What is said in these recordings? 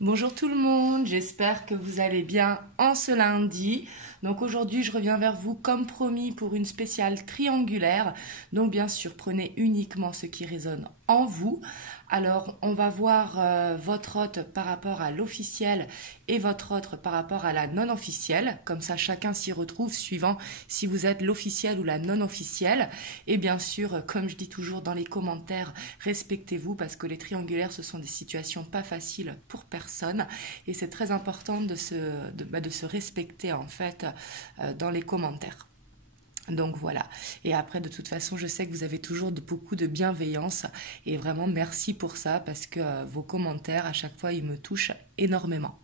Bonjour tout le monde, j'espère que vous allez bien en ce lundi. Donc aujourd'hui je reviens vers vous comme promis pour une spéciale triangulaire. Donc bien sûr prenez uniquement ce qui résonne en vous. Alors on va voir votre hôte par rapport à l'officiel et votre autre par rapport à la non officielle. Comme ça chacun s'y retrouve suivant si vous êtes l'officiel ou la non officielle. Et bien sûr comme je dis toujours dans les commentaires, respectez-vous parce que les triangulaires ce sont des situations pas faciles pour personne. Et c'est très important de se respecter en fait dans les commentaires. Donc voilà. Et après, de toute façon, je sais que vous avez toujours beaucoup de bienveillance. Et vraiment, merci pour ça parce que vos commentaires, à chaque fois, ils me touchent énormément.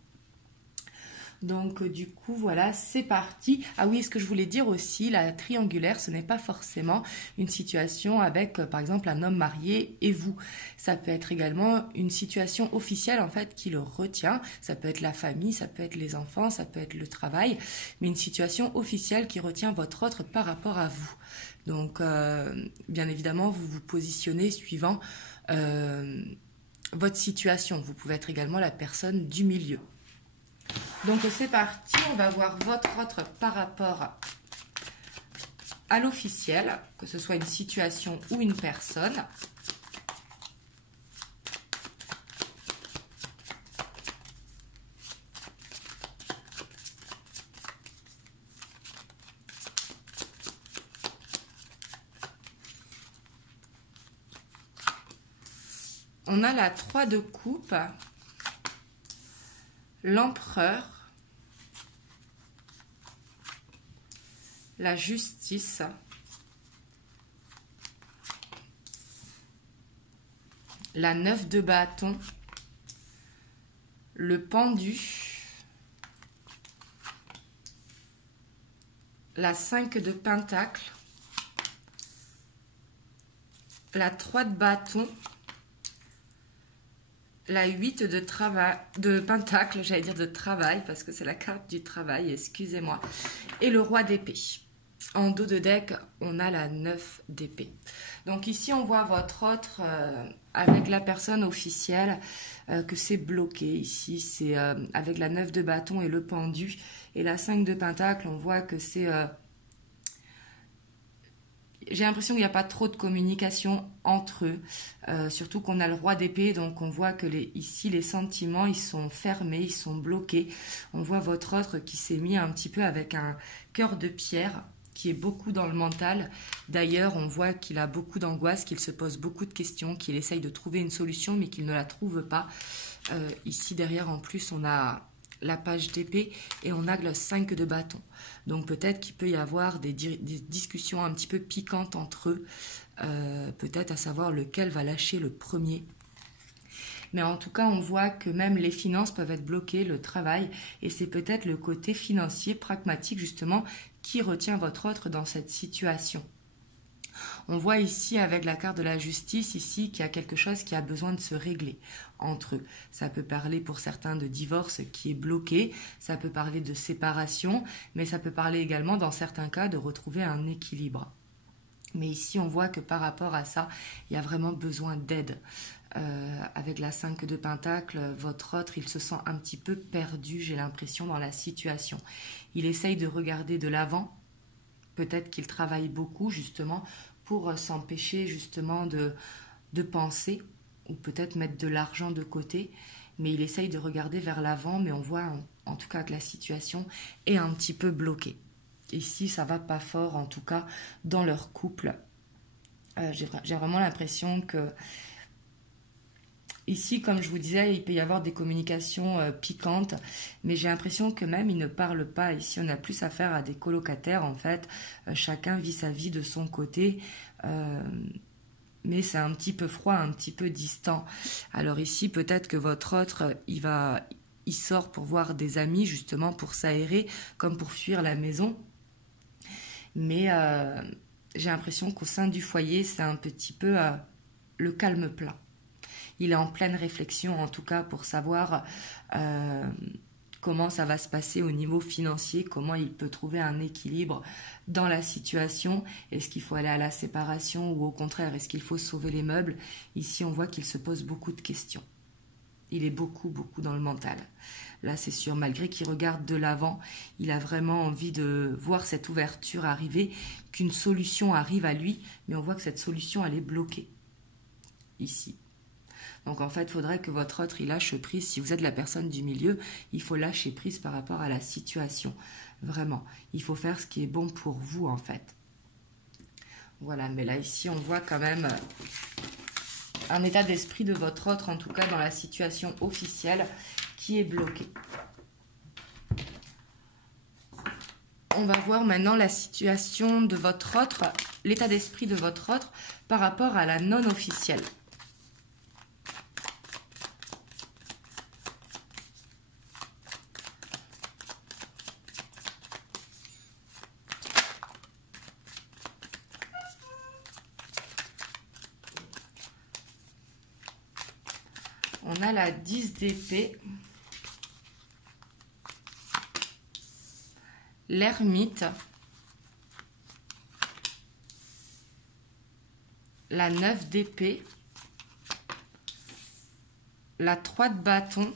Donc du coup voilà, c'est parti. Ah oui, ce que je voulais dire aussi, la triangulaire, ce n'est pas forcément une situation avec par exemple un homme marié et vous. Ça peut être également une situation officielle en fait qui le retient. Ça peut être la famille, ça peut être les enfants, ça peut être le travail, mais une situation officielle qui retient votre autre par rapport à vous. Donc bien évidemment, vous vous positionnez suivant votre situation. Vous pouvez être également la personne du milieu. Donc c'est parti, on va voir votre autre par rapport à l'officiel, que ce soit une situation ou une personne. On a la 3 de coupe, l'empereur, la justice, la 9 de bâton, le pendu, la 5 de pentacle, la 3 de bâton, la 8 de pentacle, j'allais dire de travail, parce que c'est la carte du travail, excusez-moi, et le roi d'épée. En dos de deck, on a la 9 d'épée. Donc ici, on voit votre autre avec la personne officielle, que c'est bloqué. Ici, c'est avec la 9 de bâton et le pendu. Et la 5 de pentacle, on voit que c'est... J'ai l'impression qu'il n'y a pas trop de communication entre eux, surtout qu'on a le roi d'épée, donc on voit que ici les sentiments ils sont fermés, ils sont bloqués. On voit votre autre qui s'est mis un petit peu avec un cœur de pierre, qui est beaucoup dans le mental. D'ailleurs, on voit qu'il a beaucoup d'angoisse, qu'il se pose beaucoup de questions, qu'il essaye de trouver une solution, mais qu'il ne la trouve pas. Ici derrière, en plus, on a la page d'épée et on a le 5 de bâton. Donc peut-être qu'il peut y avoir des discussions un petit peu piquantes entre eux, peut-être à savoir lequel va lâcher le premier. Mais en tout cas, on voit que même les finances peuvent être bloquées, le travail, et c'est peut-être le côté financier, pragmatique justement, qui retient votre autre dans cette situation. On voit ici avec la carte de la justice ici qu'il y a quelque chose qui a besoin de se régler entre eux. Ça peut parler pour certains de divorce qui est bloqué, ça peut parler de séparation, mais ça peut parler également dans certains cas de retrouver un équilibre. Mais ici on voit que par rapport à ça, il y a vraiment besoin d'aide. Avec la 5 de pentacle, votre autre, il se sent un petit peu perdu, j'ai l'impression, dans la situation. Il essaye de regarder de l'avant. Peut-être qu'il travaille beaucoup justement pour s'empêcher justement de penser ou peut-être mettre de l'argent de côté. Mais il essaye de regarder vers l'avant, mais on voit en tout cas que la situation est un petit peu bloquée. Ici, ça va pas fort en tout cas dans leur couple. J'ai vraiment l'impression que ici, comme je vous disais, il peut y avoir des communications piquantes, mais j'ai l'impression que même ils ne parlent pas. Ici, on a plus affaire à des colocataires, en fait. Chacun vit sa vie de son côté, mais c'est un petit peu froid, un petit peu distant. Alors ici, peut-être que votre autre, il sort pour voir des amis, justement, pour s'aérer, comme pour fuir la maison. Mais j'ai l'impression qu'au sein du foyer, c'est un petit peu le calme plat. Il est en pleine réflexion, en tout cas, pour savoir comment ça va se passer au niveau financier, comment il peut trouver un équilibre dans la situation. Est-ce qu'il faut aller à la séparation ou au contraire, est-ce qu'il faut sauver les meubles? Ici, on voit qu'il se pose beaucoup de questions. Il est beaucoup dans le mental. Là, c'est sûr, malgré qu'il regarde de l'avant, il a vraiment envie de voir cette ouverture arriver, qu'une solution arrive à lui, mais on voit que cette solution, elle est bloquée, ici. Donc, en fait, il faudrait que votre autre, il lâche prise. Si vous êtes la personne du milieu, il faut lâcher prise par rapport à la situation. Vraiment, il faut faire ce qui est bon pour vous, en fait. Voilà, mais là, ici, on voit quand même un état d'esprit de votre autre, en tout cas dans la situation officielle, qui est bloqué. On va voir maintenant la situation de votre autre, l'état d'esprit de votre autre par rapport à la non officielle. On a la 10 d'épée, l'ermite, la 9 d'épée, la 3 de bâton,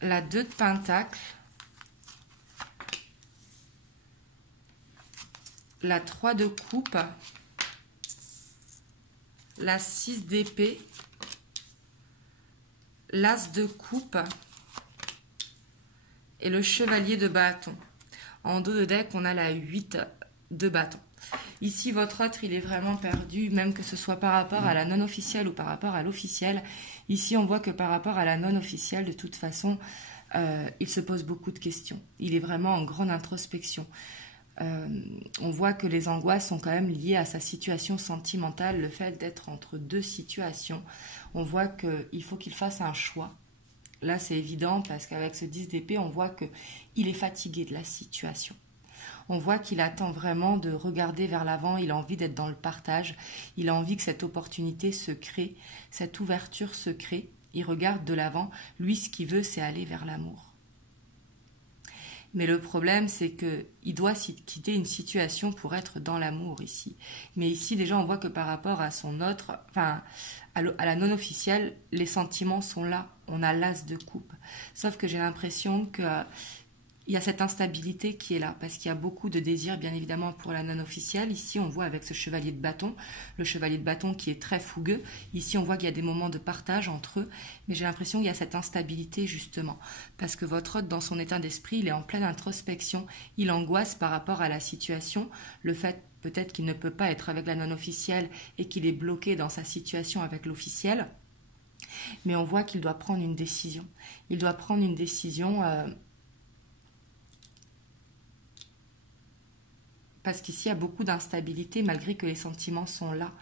la 2 de pentacle, la 3 de coupe, la 6 d'épée, l'as de coupe et le chevalier de bâton. En dos de deck, on a la 8 de bâton. Ici, votre autre, il est vraiment perdu, même que ce soit par rapport à la non officielle ou par rapport à l'officielle. Ici, on voit que par rapport à la non officielle, de toute façon, il se pose beaucoup de questions. Il est vraiment en grande introspection. On voit que les angoisses sont quand même liées à sa situation sentimentale, le fait d'être entre deux situations. On voit qu'il faut qu'il fasse un choix. Là, c'est évident parce qu'avec ce 10 d'épée, on voit qu'il est fatigué de la situation. On voit qu'il attend vraiment de regarder vers l'avant, il a envie d'être dans le partage, il a envie que cette opportunité se crée, cette ouverture se crée. Il regarde de l'avant, lui, ce qu'il veut, c'est aller vers l'amour. Mais le problème, c'est qu'il doit quitter une situation pour être dans l'amour ici. Mais ici, déjà, on voit que par rapport à son autre, enfin, à la non-officielle, les sentiments sont là. On a l'as de coupe. Sauf que j'ai l'impression que il y a cette instabilité qui est là, parce qu'il y a beaucoup de désirs, bien évidemment, pour la non-officielle. Ici, on voit avec ce chevalier de bâton, le chevalier de bâton qui est très fougueux. Ici, on voit qu'il y a des moments de partage entre eux, mais j'ai l'impression qu'il y a cette instabilité, justement, parce que votre hôte, dans son état d'esprit, il est en pleine introspection, il angoisse par rapport à la situation, le fait peut-être qu'il ne peut pas être avec la non-officielle et qu'il est bloqué dans sa situation avec l'officielle, mais on voit qu'il doit prendre une décision. Il doit prendre une décision... parce qu'ici, il y a beaucoup d'instabilité malgré que les sentiments sont là.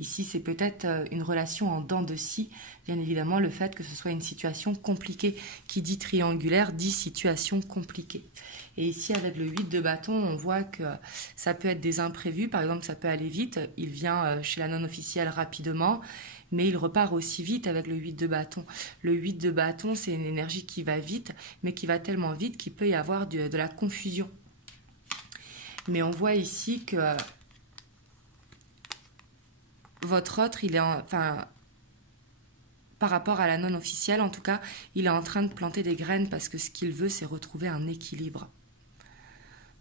Ici, c'est peut-être une relation en dents de scie. Bien évidemment, le fait que ce soit une situation compliquée. Qui dit triangulaire, dit situation compliquée. Et ici, avec le 8 de bâton, on voit que ça peut être des imprévus. Par exemple, ça peut aller vite. Il vient chez la non-officielle rapidement, mais il repart aussi vite avec le 8 de bâton. Le 8 de bâton, c'est une énergie qui va vite, mais qui va tellement vite qu'il peut y avoir de la confusion. Mais on voit ici que votre autre, il est par rapport à la non officielle, en tout cas, il est en train de planter des graines parce que ce qu'il veut, c'est retrouver un équilibre.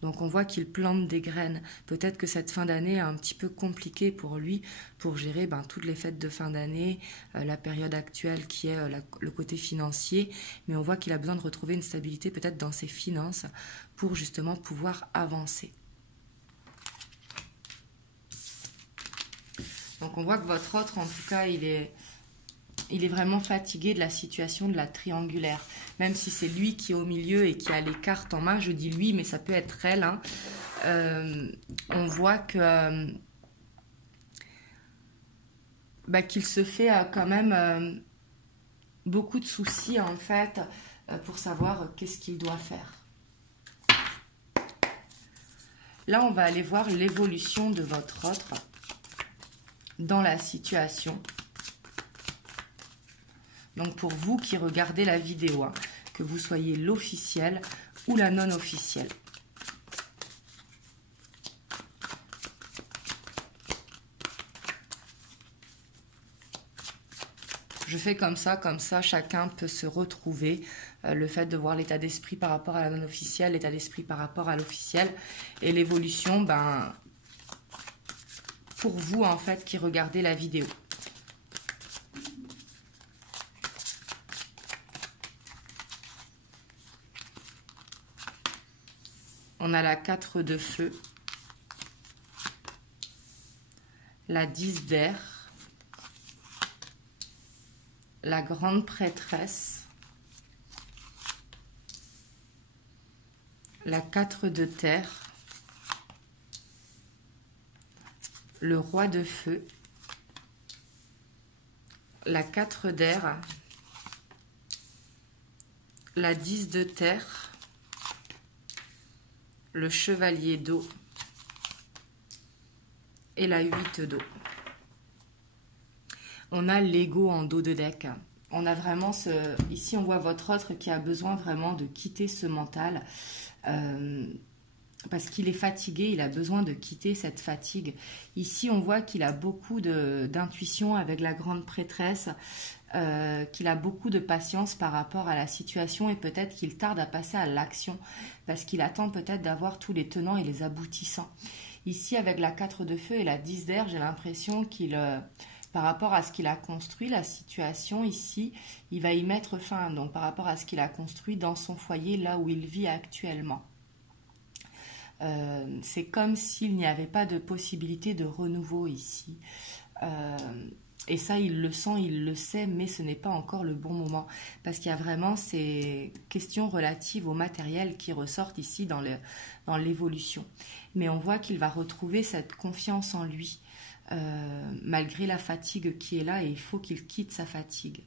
Donc on voit qu'il plante des graines. Peut-être que cette fin d'année est un petit peu compliquée pour lui, pour gérer toutes les fêtes de fin d'année, la période actuelle qui est le côté financier, mais on voit qu'il a besoin de retrouver une stabilité peut-être dans ses finances pour justement pouvoir avancer. Donc on voit que votre autre, en tout cas, il est vraiment fatigué de la situation de la triangulaire. Même si c'est lui qui est au milieu et qui a les cartes en main, je dis lui, mais ça peut être elle. Hein. On voit que qu'il se fait quand même beaucoup de soucis, en fait, pour savoir qu'est-ce qu'il doit faire. Là, on va aller voir l'évolution de votre autre dans la situation. Donc pour vous qui regardez la vidéo, hein, que vous soyez l'officiel ou la non officielle. je fais comme ça, chacun peut se retrouver. Le fait de voir l'état d'esprit par rapport à la non-officielle, l'état d'esprit par rapport à l'officiel, et l'évolution, ben, pour vous, en fait, qui regardez la vidéo. On a la 4 de feu, la 10 d'air, la grande prêtresse, la 4 de terre, le roi de feu, la 4 d'air, la 10 de terre, le chevalier d'eau et la 8 d'eau. On a l'ego en dos de deck. On a vraiment ici on voit votre autre qui a besoin vraiment de quitter ce mental parce qu'il est fatigué, il a besoin de quitter cette fatigue. Ici on voit qu'il a beaucoup d'intuition avec la grande prêtresse, qu'il a beaucoup de patience par rapport à la situation et peut-être qu'il tarde à passer à l'action parce qu'il attend peut-être d'avoir tous les tenants et les aboutissants. Ici avec la 4 de feu et la 10 d'air, j'ai l'impression qu'il, par rapport à ce qu'il a construit, la situation ici, il va y mettre fin. Donc par rapport à ce qu'il a construit dans son foyer, là où il vit actuellement. C'est comme s'il n'y avait pas de possibilité de renouveau ici. Et ça, il le sent, il le sait, mais ce n'est pas encore le bon moment. Parce qu'il y a vraiment ces questions relatives au matériel qui ressortent ici dans l'évolution. Mais on voit qu'il va retrouver cette confiance en lui, malgré la fatigue qui est là, et il faut qu'il quitte sa fatigue.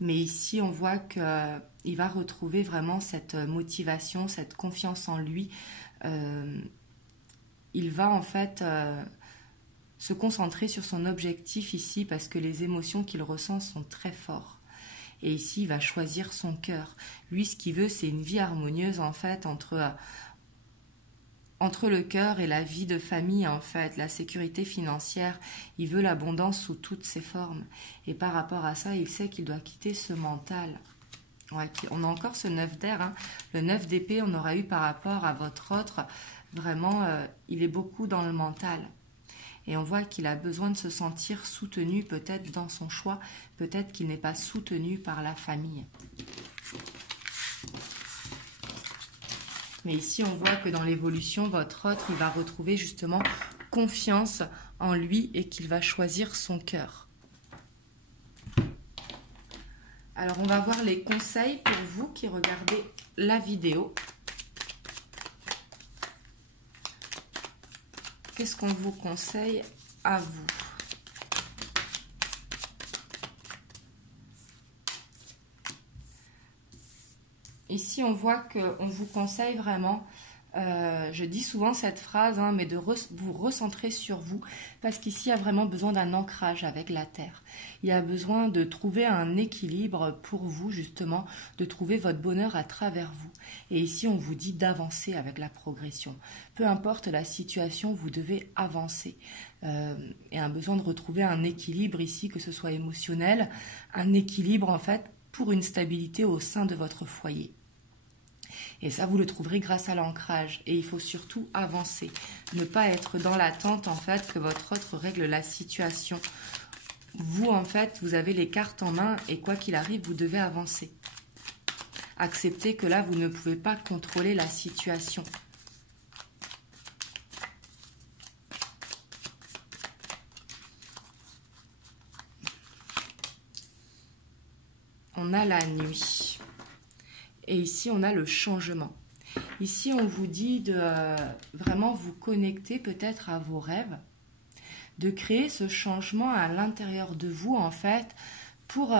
Mais ici, on voit qu'il va retrouver vraiment cette motivation, cette confiance en lui. Il va en fait se concentrer sur son objectif ici parce que les émotions qu'il ressent sont très fortes. Et ici, il va choisir son cœur. Lui, ce qu'il veut, c'est une vie harmonieuse en fait entre le cœur et la vie de famille, en fait, la sécurité financière. Il veut l'abondance sous toutes ses formes. Et par rapport à ça, il sait qu'il doit quitter ce mental. Ouais, on a encore ce 9 d'air. Hein. Le 9 d'épée, on aura eu par rapport à votre autre. Vraiment, il est beaucoup dans le mental. Et on voit qu'il a besoin de se sentir soutenu, peut-être dans son choix. Peut-être qu'il n'est pas soutenu par la famille. Mais ici, on voit que dans l'évolution, votre autre, il va retrouver justement confiance en lui et qu'il va choisir son cœur. Alors, on va voir les conseils pour vous qui regardez la vidéo. Qu'est-ce qu'on vous conseille à vous ? Ici, on voit qu'on vous conseille vraiment, je dis souvent cette phrase, hein, mais de vous recentrer sur vous, parce qu'ici, il y a vraiment besoin d'un ancrage avec la terre. Il y a besoin de trouver un équilibre pour vous, justement, de trouver votre bonheur à travers vous. Et ici, on vous dit d'avancer avec la progression. Peu importe la situation, vous devez avancer. Et un besoin de retrouver un équilibre ici, que ce soit émotionnel, un équilibre, en fait, pour une stabilité au sein de votre foyer. Et ça, vous le trouverez grâce à l'ancrage. Et il faut surtout avancer. Ne pas être dans l'attente, en fait, que votre autre règle la situation. Vous, en fait, vous avez les cartes en main et quoi qu'il arrive, vous devez avancer. Acceptez que là, vous ne pouvez pas contrôler la situation. On a la nuit. Et ici, on a le changement. Ici, on vous dit de vraiment vous connecter peut-être à vos rêves, de créer ce changement à l'intérieur de vous, en fait, pour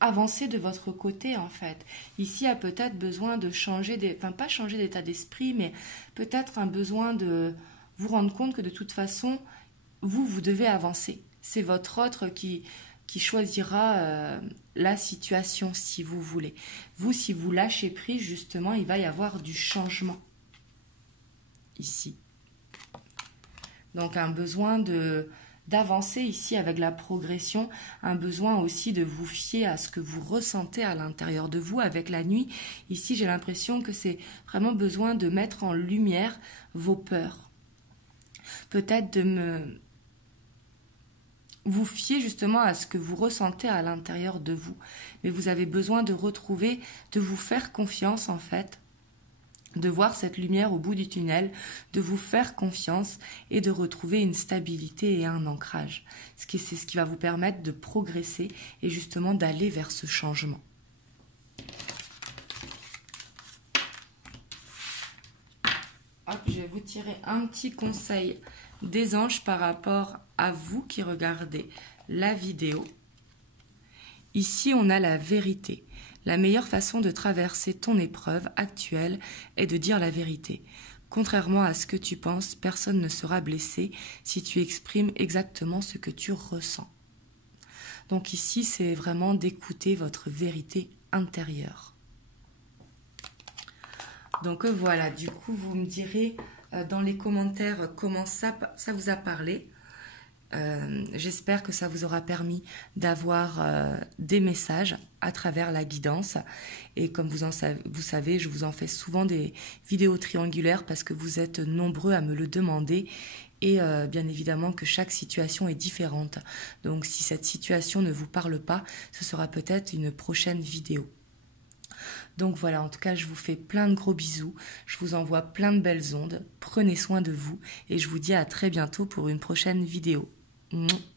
avancer de votre côté, en fait. Ici, il y a peut-être besoin de changer, enfin, pas changer d'état d'esprit, mais peut-être un besoin de vous rendre compte que de toute façon, vous devez avancer. C'est votre autre qui choisira la situation si vous voulez. Vous, si vous lâchez prise, justement, il va y avoir du changement ici. Donc, un besoin de d'avancer ici avec la progression, un besoin aussi de vous fier à ce que vous ressentez à l'intérieur de vous avec la nuit. Ici, j'ai l'impression que c'est vraiment besoin de mettre en lumière vos peurs. Peut-être vous fier justement à ce que vous ressentez à l'intérieur de vous. Mais vous avez besoin de retrouver, de vous faire confiance en fait, de voir cette lumière au bout du tunnel, de vous faire confiance et de retrouver une stabilité et un ancrage. C'est ce qui va vous permettre de progresser et justement d'aller vers ce changement. Hop, je vais vous tirer un petit conseil des anges par rapport à vous qui regardez la vidéo. Ici, on a la vérité. La meilleure façon de traverser ton épreuve actuelle est de dire la vérité. Contrairement à ce que tu penses, personne ne sera blessé si tu exprimes exactement ce que tu ressens. Donc ici, c'est vraiment d'écouter votre vérité intérieure. Donc voilà, du coup, vous me direz dans les commentaires comment ça vous a parlé. J'espère que ça vous aura permis d'avoir des messages à travers la guidance et comme vous savez, je vous en fais souvent des vidéos triangulaires parce que vous êtes nombreux à me le demander et bien évidemment que chaque situation est différente. Donc si cette situation ne vous parle pas, ce sera peut-être une prochaine vidéo. Donc voilà, en tout cas, je vous fais plein de gros bisous, je vous envoie plein de belles ondes, prenez soin de vous et je vous dis à très bientôt pour une prochaine vidéo. Mouah.